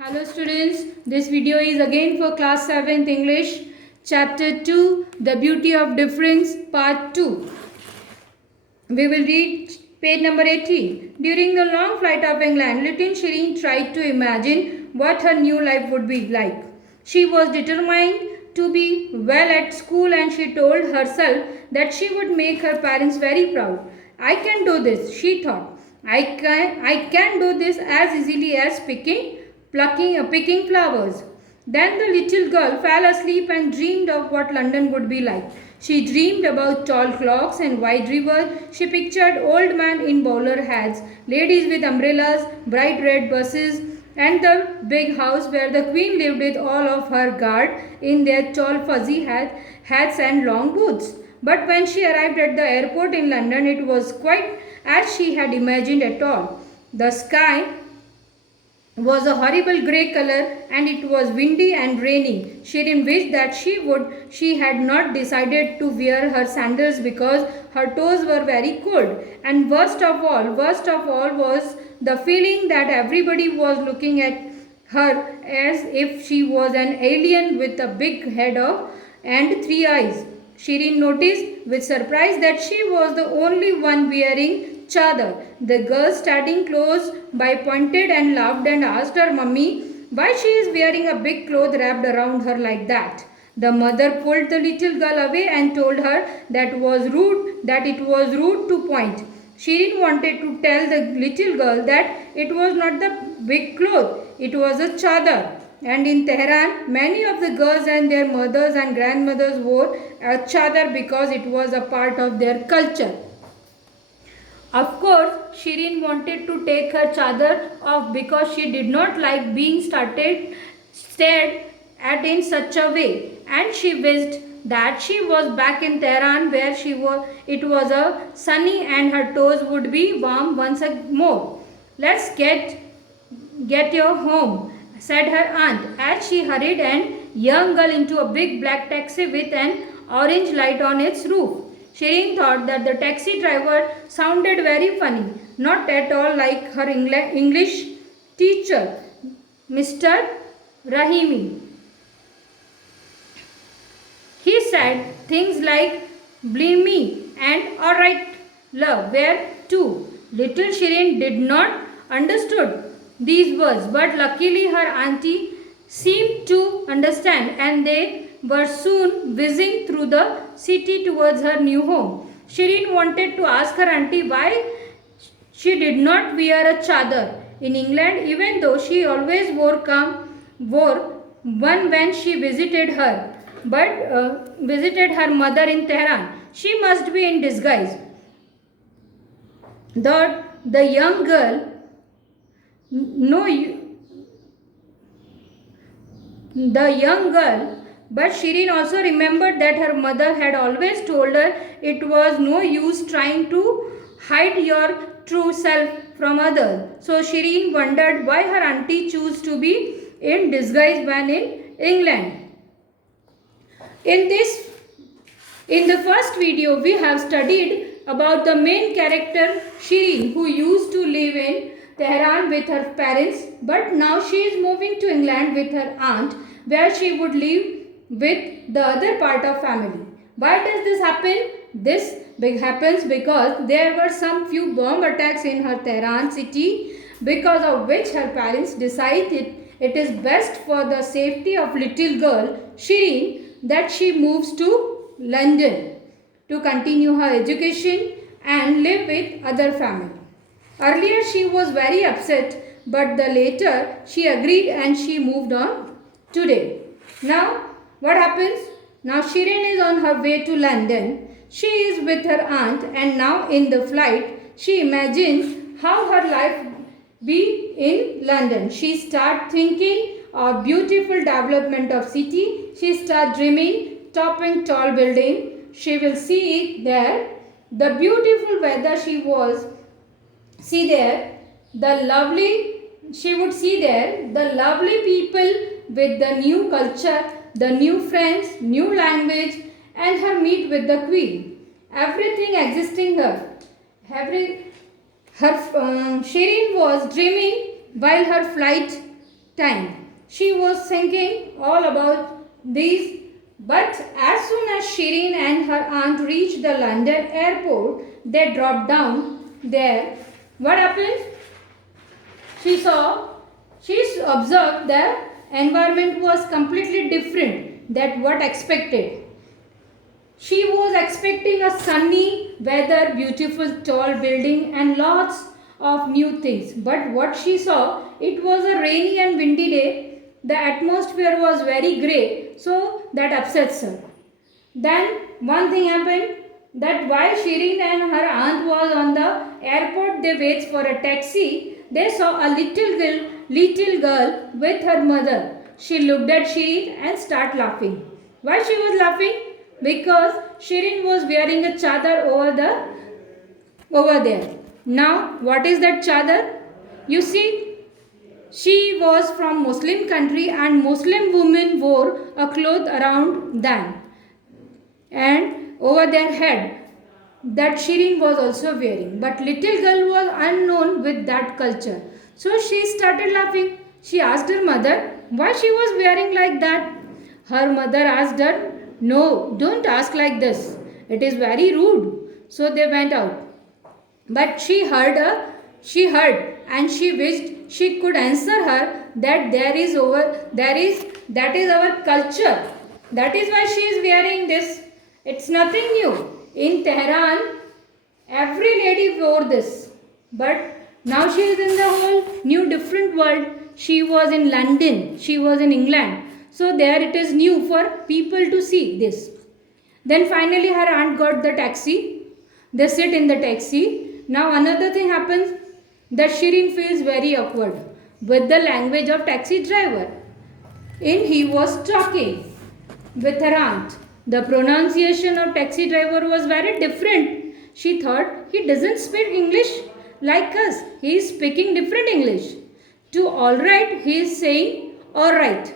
Hello students, this video is again for class 7th English, chapter 2, The Beauty of Difference, part 2. We will read page number 18. During the long flight of England, little Shireen tried to imagine what her new life would be like. She was determined to be well at school and she told herself that she would make her parents very proud. I can do this, she thought. I can do this as easily as picking flowers. Then the little girl fell asleep and dreamed of what London would be like. She dreamed about tall clocks and wide rivers. She pictured old men in bowler hats, ladies with umbrellas, bright red buses, and the big house where the queen lived with all of her guard in their tall fuzzy hats and long boots. But when she arrived at the airport in London, it was quite as she had imagined at all. The sky was a horrible grey color and it was windy and rainy. Shirin wished that she had not decided to wear her sandals because her toes were very cold. And worst of all was the feeling that everybody was looking at her as if she was an alien with a big head and three eyes. Shirin noticed with surprise that she was the only one wearing chadar. The girl standing close by pointed and laughed and asked her mummy why she is wearing a big cloth wrapped around her like that. The mother pulled the little girl away and told her that it was rude to point. Shirin wanted to tell the little girl that it was not the big cloth, it was a chadar. And in Tehran, many of the girls and their mothers and grandmothers wore a chadar because it was a part of their culture. Of course, Shirin wanted to take her chadar off because she did not like being stared at in such a way, and she wished that she was back in Tehran where it was a sunny and her toes would be warm once more. Let's get you home, said her aunt as she hurried a young girl into a big black taxi with an orange light on its roof. Shirin thought that the taxi driver sounded very funny, not at all like her English teacher, Mr. Rahimi. He said things like "blimey" and "alright, love" were too. Little Shirin did not understood these words, but luckily her auntie seemed to understand, and they were soon whizzing through the city towards her new home. Shirin wanted to ask her auntie why she did not wear a chadar in England, even though she always wore one when she visited her mother in Tehran. She must be in disguise. The young girl but Shirin also remembered that her mother had always told her it was no use trying to hide your true self from others. So Shirin wondered why her auntie chose to be in disguise when in England. In the first video, we have studied about the main character Shirin, who used to live in Tehran with her parents, but now she is moving to England with her aunt, where she would live with the other part of family. Why does this happen? This happens because there were some few bomb attacks in her Tehran city, because of which her parents decided it is best for the safety of little girl Shirin that she moves to London to continue her education and live with other family. Earlier she was very upset, but the later she agreed and she moved on today. Now what happens? Now Shirin is on her way to London. She is with her aunt, and now in the flight she imagines how her life be in London. She start thinking of beautiful development of city. She start dreaming topping tall building. She will see there the beautiful weather she would see there the lovely people with the new culture, the new friends, new language, and her meet with the queen. Everything existing her. Shirin was dreaming while her flight time. She was thinking all about these, but as soon as Shireen and her aunt reached the London airport, they dropped down there. What happened? She observed the environment was completely different than what expected. She was expecting a sunny weather, beautiful tall building and lots of new things. But what she saw, it was a rainy and windy day. The atmosphere was very grey, so that upsets her. Then one thing happened, that while Shireen and her aunt was on the airport, they wait for a taxi. They saw a little girl with her mother. She looked at Shireen and started laughing. Why she was laughing? Because Shireen was wearing a chadar over there. Now, what is that chadar? You see, she was from Muslim country and Muslim women wore a cloth around them and over their head that Shireen was also wearing. But little girl was unknown with that culture. So she started laughing. She asked her mother why she was wearing like that. Her mother asked her, "No, don't ask like this. It is very rude." So they went out. But she heard and she wished she could answer her that that is our culture. That is why she is wearing this. It's nothing new. In Tehran, every lady wore this. But now she is in the whole new different world. She was in London. She was in England. So there it is new for people to see this. Then finally her aunt got the taxi. They sit in the taxi. Now another thing happens that Shireen feels very awkward with the language of taxi driver. He was talking with her aunt. The pronunciation of taxi driver was very different. She thought he doesn't speak English like us. He is speaking different English. To alright he is saying alright.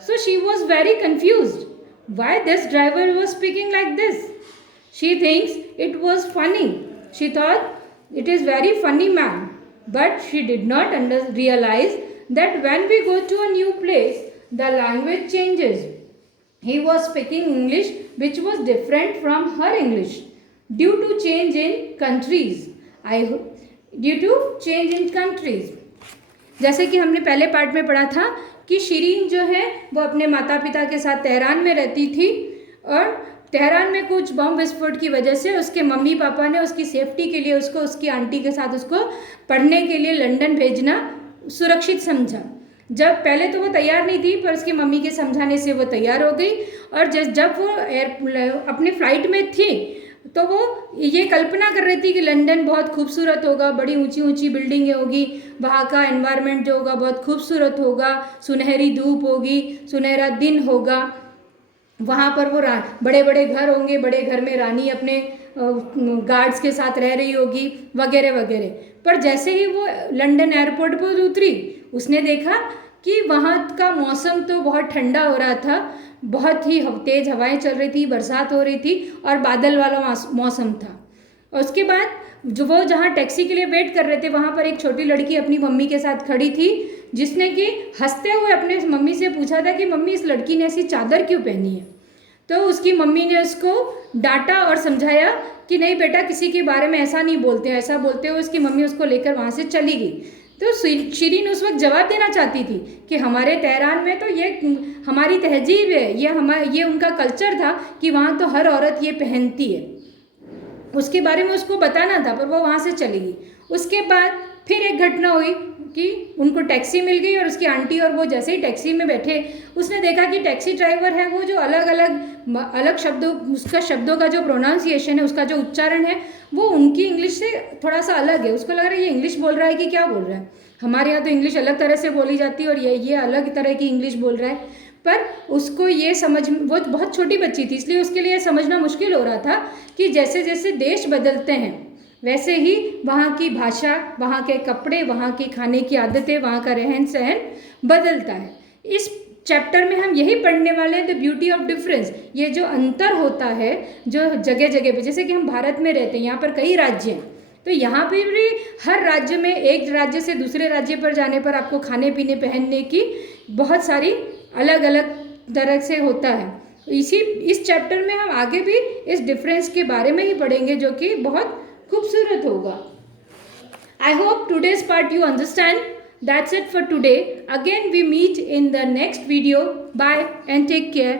So she was very confused. Why this driver was speaking like this? She thinks it was funny. She thought it is very funny man. But she did not realize that when we go to a new place, the language changes. He was speaking English which was different from her English due to change in countries. जैसे कि हमने पहले part में पढ़ा था कि शिरीन जो है वो अपने माता पिता के साथ तेहरान में रहती थी और तेहरान में कुछ बम विस्फोट की वजह से उसके मम्मी पापा ने उसकी सेफ्टी के लिए उसको उसकी आंटी के साथ उसको पढ़ने के लिए लंदन भेजना सुरक्षित समझा। जब पहले तो वो तैयार नहीं थी पर उसकी मम्मी के समझाने से वो तैयार हो गई और जब वो अपने फ़्लाइट में थी तो वो ये कल्पना कर रही थी कि लंदन बहुत खूबसूरत होगा, बड़ी ऊंची ऊंची बिल्डिंगें होगी, वहाँ का एनवायरनमेंट जो होगा बहुत खूबसूरत होगा, सुनहरी धूप होगी, सुनहरा दिन होगा, वहाँ पर वो बड़े बड़े घर होंगे, बड़े घर में रानी अपने गार्ड्स के साथ रह रही होगी वगैरह वगैरह। पर जैसे ही वो लंदन एयरपोर्ट पर उतरी उसने देखा कि वहाँ का मौसम तो बहुत ठंडा हो रहा था, बहुत ही तेज़ हवाएं चल रही थी, बरसात हो रही थी और बादल वाला मौसम था। और उसके बाद जो वो जहाँ टैक्सी के लिए वेट कर रहे थे वहाँ पर एक छोटी लड़की अपनी मम्मी के साथ खड़ी थी जिसने कि हंसते हुए अपने मम्मी से पूछा था कि मम्मी इस लड़की ने ऐसी चादर क्यों पहनी है। तो उसकी मम्मी ने उसको डांटा और समझाया कि नहीं बेटा किसी के बारे में ऐसा नहीं बोलते, ऐसा बोलते हुए उसकी मम्मी उसको लेकर वहाँ से चली गई। तो शिरीन उस वक्त जवाब देना चाहती थी कि हमारे तेहरान में तो ये हमारी तहजीब है, ये उनका कल्चर था कि वहाँ तो हर औरत ये पहनती है, उसके बारे में उसको बताना था, पर वो वहाँ से चली गई। उसके बाद फिर एक घटना हुई कि उनको टैक्सी मिल गई और उसकी आंटी और वो जैसे ही टैक्सी में बैठे उसने देखा कि टैक्सी ड्राइवर है वो जो अलग शब्दों उसका शब्दों का जो प्रोनाउंसिएशन है, उसका जो उच्चारण है वो उनकी इंग्लिश से थोड़ा सा अलग है। उसको लग रहा है ये इंग्लिश बोल रहा है कि क्या बोल रहा है, हमारे यहाँ तो इंग्लिश अलग तरह से बोली जाती है और ये अलग तरह की इंग्लिश बोल रहा है। पर उसको ये वो बहुत छोटी बच्ची थी इसलिए उसके लिए समझना मुश्किल हो रहा था कि जैसे जैसे देश बदलते हैं वैसे ही वहाँ की भाषा, वहाँ के कपड़े, वहाँ की खाने की आदतें, वहाँ का रहन सहन बदलता है। इस चैप्टर में हम यही पढ़ने वाले हैं, द ब्यूटी ऑफ डिफरेंस। ये जो अंतर होता है जो जगह जगह पे, जैसे कि हम भारत में रहते हैं, यहाँ पर कई राज्य हैं, तो यहाँ पे भी हर राज्य में, एक राज्य से दूसरे राज्य पर जाने पर आपको खाने पीने पहनने की बहुत सारी अलग अलग तरह से होता है। इस चैप्टर में हम आगे भी इस डिफरेंस के बारे में ही पढ़ेंगे, जो कि बहुत खूबसूरत होगा। I hope today's part you understand. That's it for today. Again we meet in the next video. Bye and take care.